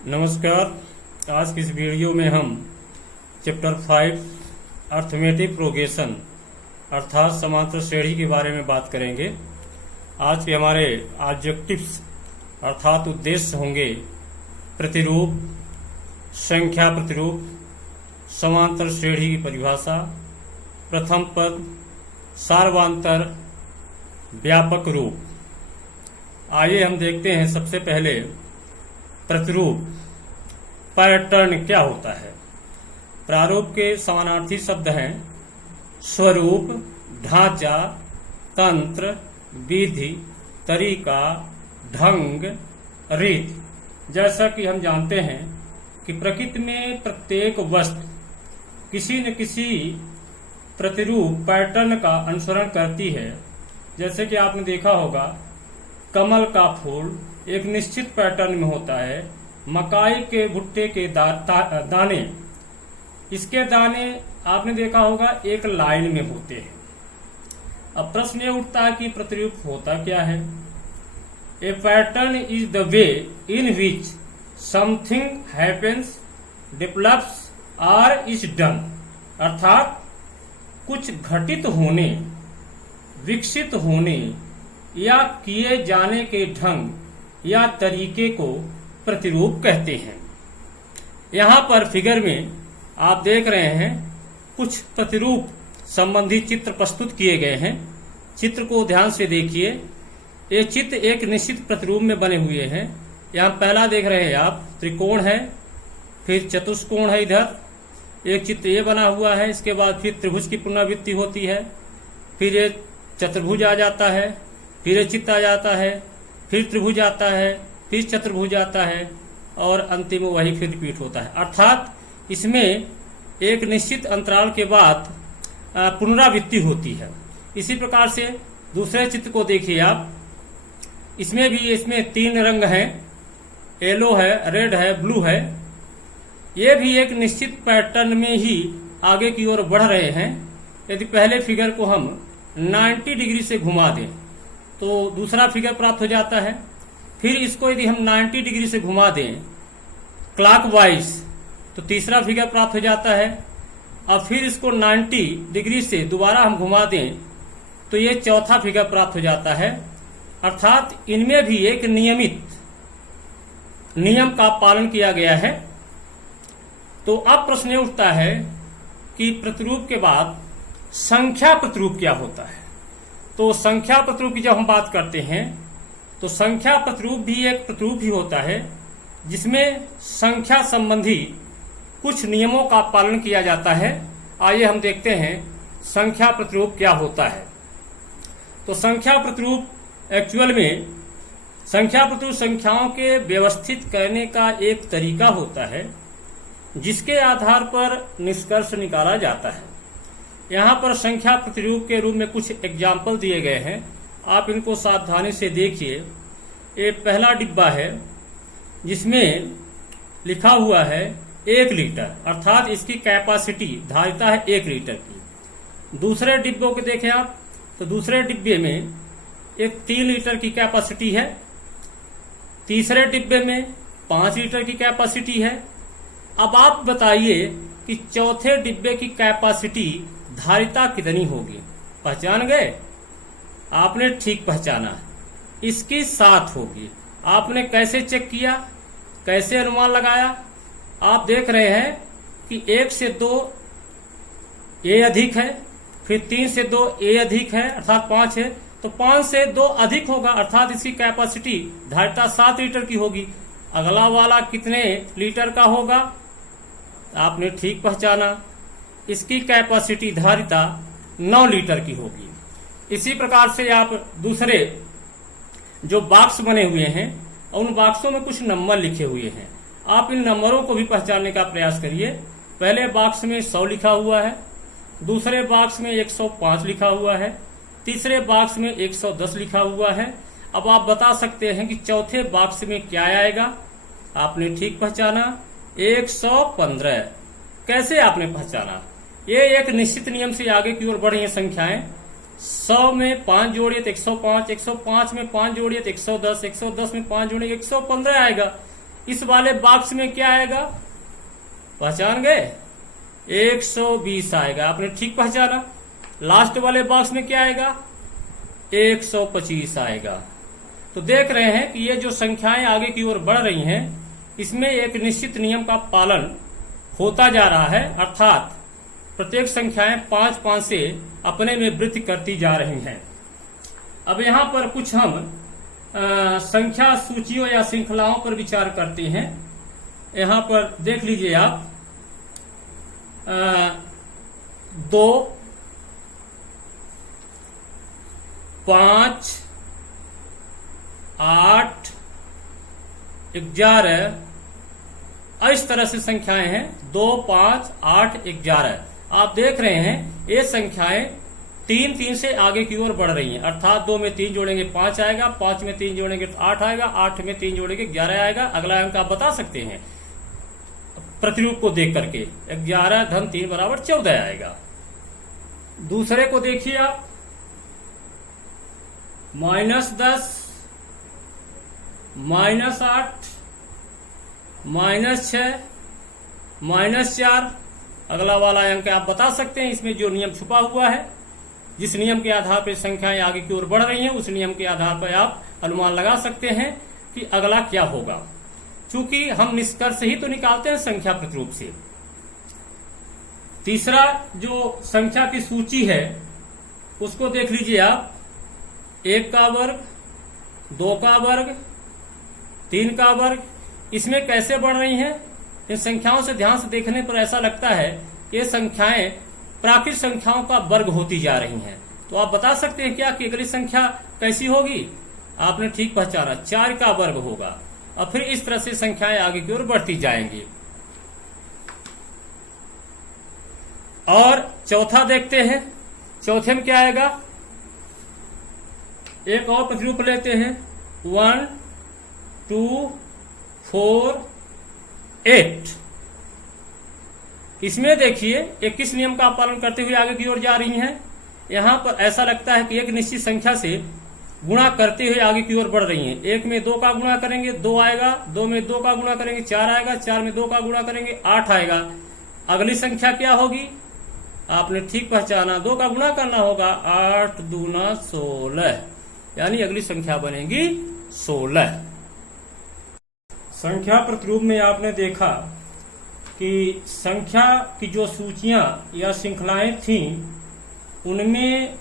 नमस्कार। आज की इस वीडियो में हम चैप्टर 5 अर्थमेटिक प्रोग्रेशन अर्थात समांतर श्रेणी के बारे में बात करेंगे। आज के हमारे ऑब्जेक्टिव्स अर्थात उद्देश्य होंगे प्रतिरूप, संख्या प्रतिरूप, समांतर श्रेणी की परिभाषा, प्रथम पद, सार्वंतर, व्यापक रूप। आइए हम देखते हैं सबसे पहले प्रतिरूप पैटर्न क्या होता है। प्रारूप के समानार्थी शब्द हैं स्वरूप, ढांचा, तंत्र, विधि, तरीका, ढंग, रीत। जैसा कि हम जानते हैं कि प्रकृति में प्रत्येक वस्तु किसी न किसी प्रतिरूप पैटर्न का अनुसरण करती है। जैसे कि आपने देखा होगा कमल का फूल एक निश्चित पैटर्न में होता है। मकाई के भुट्टे के दाने, इसके दाने आपने देखा होगा एक लाइन में होते हैं। अब प्रश्न ये उठता है कि प्रतिरूप होता क्या है। A pattern is the way in which something happens, develops और इज डन। अर्थात कुछ घटित होने, विकसित होने या किए जाने के ढंग या तरीके को प्रतिरूप कहते हैं। यहाँ पर फिगर में आप देख रहे हैं कुछ प्रतिरूप संबंधी चित्र प्रस्तुत किए गए हैं। चित्र को ध्यान से देखिए। ये चित्र एक निश्चित प्रतिरूप में बने हुए हैं। यहाँ पहला देख रहे हैं आप, त्रिकोण है, फिर चतुष्कोण है, इधर एक चित्र ये बना हुआ है। इसके बाद फिर त्रिभुज की पुनरावृत्ति होती है, फिर ये चतुर्भुज आ जाता है, फिर ये चित्र आ जाता है, फिर त्रिभुज आता है, फिर चतुर्भुज आता है और अंतिम वही फिर रिपीट होता है। अर्थात इसमें एक निश्चित अंतराल के बाद पुनरावृत्ति होती है। इसी प्रकार से दूसरे चित्र को देखिए आप। इसमें तीन रंग हैं, येलो है, रेड है, ब्लू है। ये भी एक निश्चित पैटर्न में ही आगे की ओर बढ़ रहे हैं। यदि पहले फिगर को हम 90 डिग्री से घुमा दें तो दूसरा फिगर प्राप्त हो जाता है। फिर इसको यदि हम 90 डिग्री से घुमा दें क्लॉकवाइज तो तीसरा फिगर प्राप्त हो जाता है। अब फिर इसको 90 डिग्री से दोबारा हम घुमा दें तो ये चौथा फिगर प्राप्त हो जाता है। अर्थात इनमें भी एक नियमित नियम का पालन किया गया है। तो अब प्रश्न उठता है कि प्रतिरूप के बाद संख्या प्रतिरूप क्या होता है। तो संख्या प्रतिरूप की जब हम बात करते हैं तो संख्या प्रतिरूप भी एक प्रतिरूप ही होता है जिसमें संख्या संबंधी कुछ नियमों का पालन किया जाता है। आइए हम देखते हैं संख्या प्रतिरूप क्या होता है। तो संख्या प्रतिरूप एक्चुअल में संख्या प्रतिरूप संख्याओं के व्यवस्थित करने का एक तरीका होता है जिसके आधार पर निष्कर्ष निकाला जाता है। यहाँ पर संख्या प्रतिरूप के रूप में कुछ एग्जाम्पल दिए गए हैं, आप इनको सावधानी से देखिए। ये पहला डिब्बा है जिसमें लिखा हुआ है 1 लीटर, अर्थात इसकी कैपेसिटी धारिता है 1 लीटर की। दूसरे डिब्बों को देखें आप तो दूसरे डिब्बे में एक 3 लीटर की कैपेसिटी है। तीसरे डिब्बे में 5 लीटर की कैपेसिटी है। अब आप बताइए कि चौथे डिब्बे की कैपेसिटी धारिता कितनी होगी। पहचान गए? आपने ठीक पहचाना, इसकी 7 होगी। आपने कैसे चेक किया, कैसे अनुमान लगाया? आप देख रहे हैं कि 1 से 2 ए अधिक है, फिर 3 से 2 ए अधिक है अर्थात 5 है, तो 5 से 2 अधिक होगा अर्थात इसकी कैपेसिटी धारिता 7 लीटर की होगी। अगला वाला कितने लीटर का होगा? आपने ठीक पहचाना, इसकी कैपेसिटी धारिता 9 लीटर की होगी। इसी प्रकार से आप दूसरे जो बॉक्स बने हुए हैं उन बॉक्सों में कुछ नंबर लिखे हुए हैं, आप इन नंबरों को भी पहचानने का प्रयास करिए। पहले बॉक्स में 100 लिखा हुआ है, दूसरे बॉक्स में 105 लिखा हुआ है, तीसरे बॉक्स में 110 लिखा हुआ है। अब आप बता सकते हैं कि चौथे बॉक्स में क्या आएगा? आपने ठीक पहचाना, 115। कैसे आपने पहचाना? ये एक निश्चित नियम से आगे की ओर बढ़ रही संख्याएं। 100 में 5 जोड़िए तो 105, 105 में 5 जोड़िए तो 110, 110 में 5 जोड़िए 115 आएगा। इस वाले बॉक्स में क्या आएगा, पहचान गए, 120 आएगा। आपने ठीक पहचाना। लास्ट वाले बॉक्स में क्या आएगा, 125 आएगा। तो देख रहे हैं कि ये जो संख्याएं आगे की ओर बढ़ रही हैं, इसमें एक निश्चित नियम का पालन होता जा रहा है, अर्थात प्रत्येक संख्याएं 5-5 से अपने में वृद्धि करती जा रही हैं। अब यहां पर कुछ हम संख्या सूचियों या श्रृंखलाओं पर विचार करते हैं। यहां पर देख लीजिए आप, 2, 5, 8, 11, इस तरह से संख्याएं हैं। 2, 5, 8, 11 आप देख रहे हैं, ये संख्याएं 3-3 से आगे की ओर बढ़ रही हैं, अर्थात 2 में 3 जोड़ेंगे 5 आएगा, 5 में 3 जोड़ेंगे तो 8 आएगा, 8 में 3 जोड़ेंगे 11 आएगा। अगला अंक आप बता सकते हैं प्रतिरूप को देख करके, 11 धन 3 बराबर 14 आएगा। दूसरे को देखिए आप, -10, -8, -6, -4, अगला वाला अंक आप बता सकते हैं। इसमें जो नियम छुपा हुआ है, जिस नियम के आधार पर संख्याएं आगे की ओर बढ़ रही हैं, उस नियम के आधार पर आप अनुमान लगा सकते हैं कि अगला क्या होगा, क्योंकि हम निष्कर्ष ही तो निकालते हैं संख्या प्रतिरूप से। तीसरा जो संख्या की सूची है, उसको देख लीजिए आप, 1 का वर्ग, 2 का वर्ग, 3 का वर्ग, इसमें कैसे बढ़ रही हैं। इन संख्याओं से ध्यान से देखने पर ऐसा लगता है ये संख्याएं प्राकृत संख्याओं का वर्ग होती जा रही हैं। तो आप बता सकते हैं क्या कि अगली संख्या कैसी होगी। आपने ठीक पहचाना, 4 का वर्ग होगा। और फिर इस तरह से संख्याएं आगे की ओर बढ़ती जाएंगी। और चौथा देखते हैं, चौथे में क्या आएगा, एक और प्रतिरूप लेते हैं, 1, 2, 4, 8। इसमें देखिए एक किस नियम का पालन करते हुए आगे की ओर जा रही हैं। यहां पर ऐसा लगता है कि एक निश्चित संख्या से गुणा करते हुए आगे की ओर बढ़ रही हैं। 1 में 2 का गुणा करेंगे 2 आएगा, 2 में 2 का गुणा करेंगे 4 आएगा, 4 में 2 का गुणा करेंगे 8 आएगा। अगली संख्या क्या होगी, आपने ठीक पहचाना, 2 का गुणा करना होगा, 8 दूना 16, यानी अगली संख्या बनेगी 16। संख्या प्रतिरूप में आपने देखा कि संख्या की जो सूचियां या श्रृंखलाएं थीं, उनमें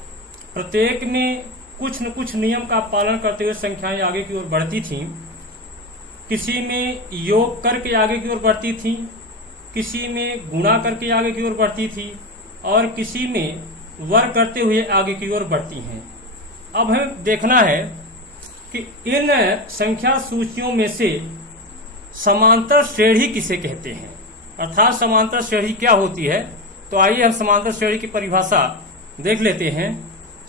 प्रत्येक में कुछ न कुछ नियम का पालन करते हुए संख्याएं आगे की ओर बढ़ती थीं। किसी में योग करके आगे की ओर बढ़ती थीं, किसी में गुणा करके आगे की ओर बढ़ती थी, और किसी में वर्ग करते हुए आगे की ओर बढ़ती हैं। अब हमें देखना है कि इन संख्या सूचियों में से समांतर श्रेणी किसे कहते हैं, अर्थात समांतर श्रेणी क्या होती है। तो आइए हम समांतर श्रेणी की परिभाषा देख लेते हैं।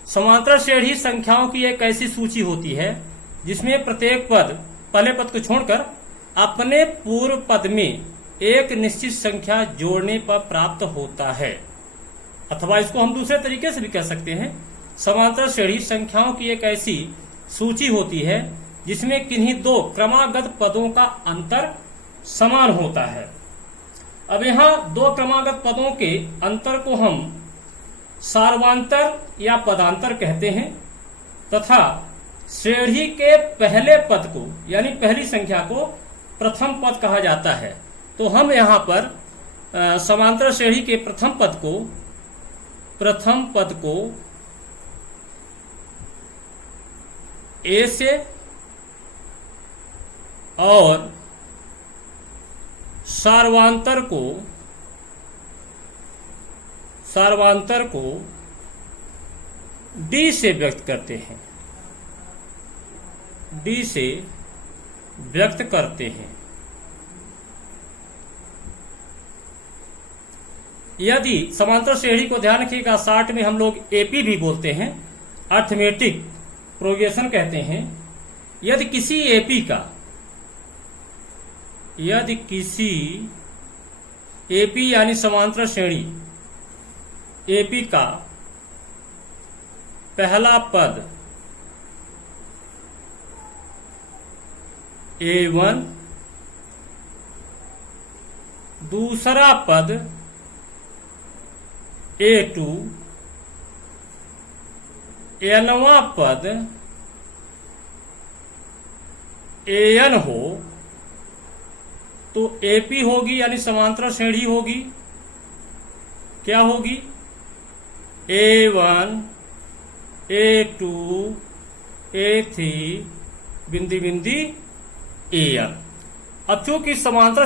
समांतर श्रेणी संख्याओं की एक ऐसी सूची होती है जिसमें प्रत्येक पद, पहले पद को छोड़कर, अपने पूर्व पद में एक निश्चित संख्या जोड़ने पर प्राप्त होता है। अथवा इसको हम दूसरे तरीके से भी कह सकते हैं, समांतर श्रेणी संख्याओं की एक ऐसी सूची होती है जिसमें किन्हीं दो क्रमागत पदों का अंतर समान होता है। अब यहाँ दो क्रमागत पदों के अंतर को हम सार्वांतर या पदांतर कहते हैं, तथा श्रेणी के पहले पद को यानी पहली संख्या को प्रथम पद कहा जाता है। तो हम यहाँ पर समांतर श्रेणी के प्रथम पद को ए से और सार्वांतर को डी से व्यक्त करते हैं, डी से व्यक्त करते हैं। यदि समांतर श्रेणी को ध्यान रखिएगा, 60 में हम लोग एपी भी बोलते हैं, अर्थमेटिक प्रोग्रेशन कहते हैं। यदि किसी एपी यानी समांतर श्रेणी एपी का पहला पद A1, दूसरा पद A2 nवां पद AN हो तो AP होगी, यानी समांतर श्रेणी होगी। क्या होगी? A1 A2 A3 bindi bindi AN। अब चूंकि समांतर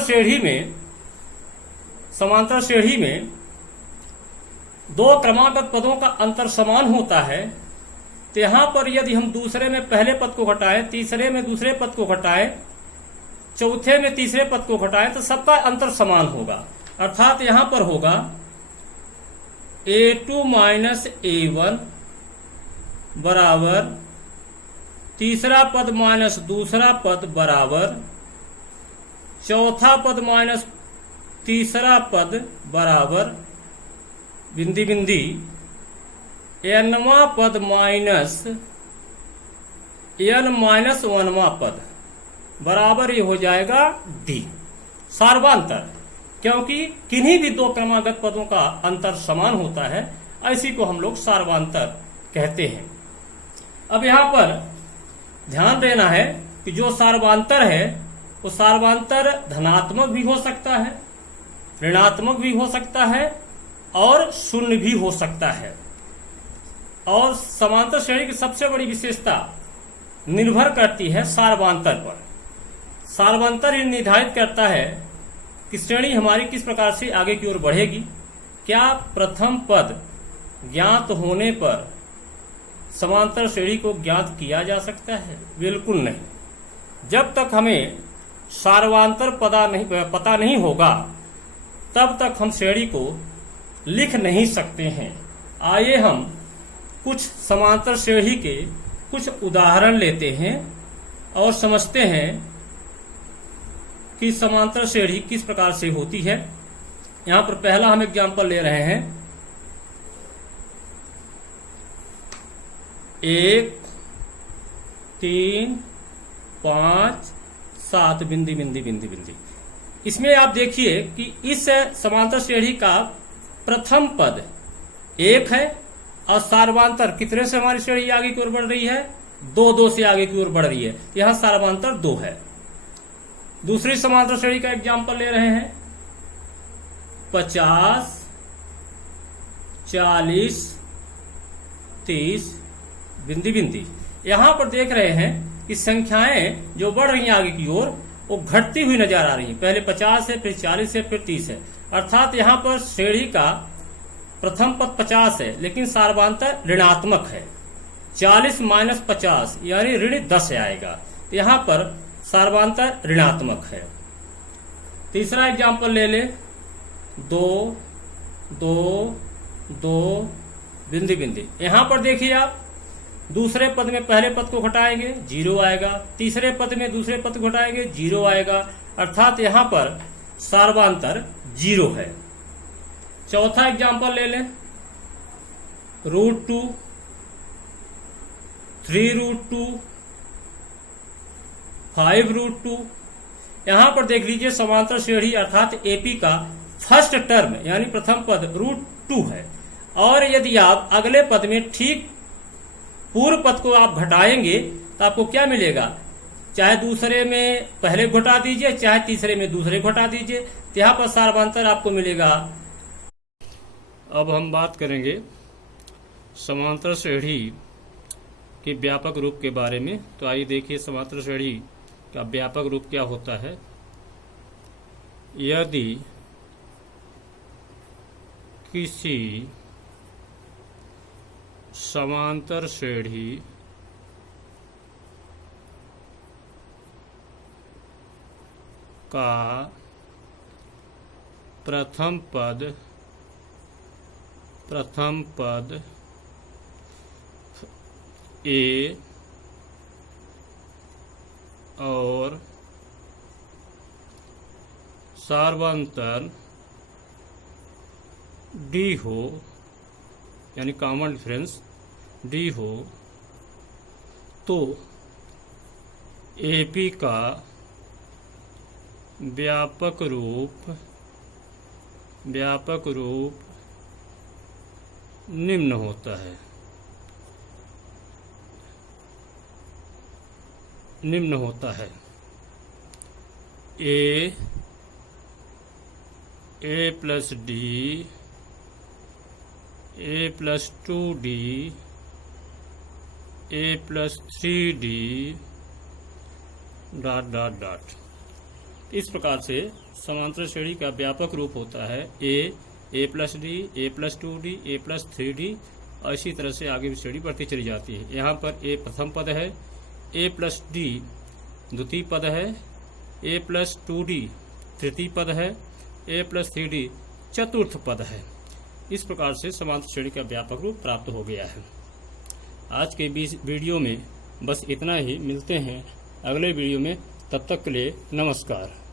श्रेणी में दो क्रमागत पदों का अंतर समान होता है, तो यहां पर यदि हम दूसरे में पहले पद को घटाएं, तीसरे में दूसरे पद को घटाएं, चौथे में तीसरे पद को घटाएं, तो सबका अंतर समान होगा। अर्थात यहां पर होगा A2 माइनस A1 बराबर तीसरा पद माइनस दूसरा पद बराबर चौथा पद माइनस तीसरा पद बराबर बिंदी बिंदी nवां पद माइनस n माइनस 1वां पद बराबर ये हो जाएगा D। सार्वांतर, क्योंकि किन्हीं भी दो क्रमागत पदों का अंतर समान होता है, इसी को हम लोग सार्वांतर कहते हैं। अब यहां पर ध्यान देना है कि जो सार्वांतर है वो सार्वांतर धनात्मक भी हो सकता है, ऋणात्मक भी हो सकता है और शून्य भी हो सकता है। और समांतर श्रेणी की सबसे बड़ी विशेषता निर्भर करती है सार्वांतर पर। सार्वांतर ही निर्धारित करता है कि श्रेणी हमारी किस प्रकार से आगे की ओर बढ़ेगी। क्या प्रथम पद ज्ञात होने पर समांतर श्रेणी को ज्ञात किया जा सकता है? बिल्कुल नहीं। जब तक हमें सार्वांतर पता नहीं होगा तब तक हम श्रेणी को लिख नहीं सकते हैं। आइए हम कुछ समांतर श्रेणी के कुछ उदाहरण लेते हैं और समझते हैं कि समांतर श्रेणी किस प्रकार से होती है। यहां पर पहला हम एग्जांपल ले रहे हैं। 1 3 5 7 बिंदी बिंदी बिंदी बिंदी। इसमें आप देखिए कि इस समांतर श्रेणी का प्रथम पद 1 है और सार्वांतर कितने से हमारी श्रेणी आगे की ओर बढ़ रही है? 2 से आगे की ओर बढ़ रही है। यहां सार्वांतर 2 है। दूसरी समांतर श्रेणी का एग्जांपल ले रहे हैं। 50 40 30 बिंदी बिंदी। यहां पर देख रहे हैं कि संख्याएं जो बढ़ रही हैं आगे की ओर वो घटती हुई नजर आ रही है। पहले 50 है, फिर 40 है, फिर 30 है। अर्थात यहां पर श्रेणी का प्रथम पद 50 है लेकिन सार्वांतर ऋणात्मक है। 40 माइनस 50 यानी ऋण 10 आएगा। तो यहां पर सार्वांतर ऋणात्मक है। तीसरा एग्जांपल ले ले। 2 2 2 बिंदी बिंदी। यहां पर देखिए आप दूसरे पद में पहले पद को घटाएंगे 0 आएगा, तीसरे पद में दूसरे पद को घटाएंगे 0 आएगा। अर्थात यहां पर सार्वांतर 0 है। चौथा एग्जांपल ले लें। √2 3√2 5√2। यहां पर देख लीजिए समांतर श्रेणी अर्थात एपी का फर्स्ट टर्म यानी प्रथम पद √2 है। और यदि आप अगले पद में ठीक पूर्व पद को आप घटाएंगे तो आपको क्या मिलेगा? चाहे दूसरे में पहले घटा दीजिए, चाहे तीसरे में दूसरे घटा दीजिए, तो यहां पर सार्वांतर आपको मिलेगा। अब हम बात करेंगे समांतर श्रेणी के व्यापक रूप के बारे में। तो आइए देखिए समांतर श्रेणी का व्यापक रूप क्या होता है। यदि किसी समांतर श्रेणी का प्रथम पद ए और सार्वांतर डी हो यानी कॉमन डिफरेंस डी हो तो एपी का व्यापक रूप व्यापक रूप निम्न होता है। निम्न होता है A plus D, A plus 2D, A plus 3D dot dot dot. इस प्रकार से समांतर श्रेणी का व्यापक रूप होता है A plus D, A plus 2D, A plus 3D, और इसी तरह से आगे भी श्रेणी बढ़ती चली जाती है। यहाँ पर ए प्रथम पद है, ए प्लस डी द्वितीय पद है, ए प्लस 2D तृतीय पद है, ए प्लस 3D चतुर्थ पद है। इस प्रकार से समांतर श्रेणी का व्यापक रूप प्राप्त हो गया है। आज के वीडियो में बस इतना ही। मिलते हैं अगले वीडियो में, तब तक के लिए नमस्कार।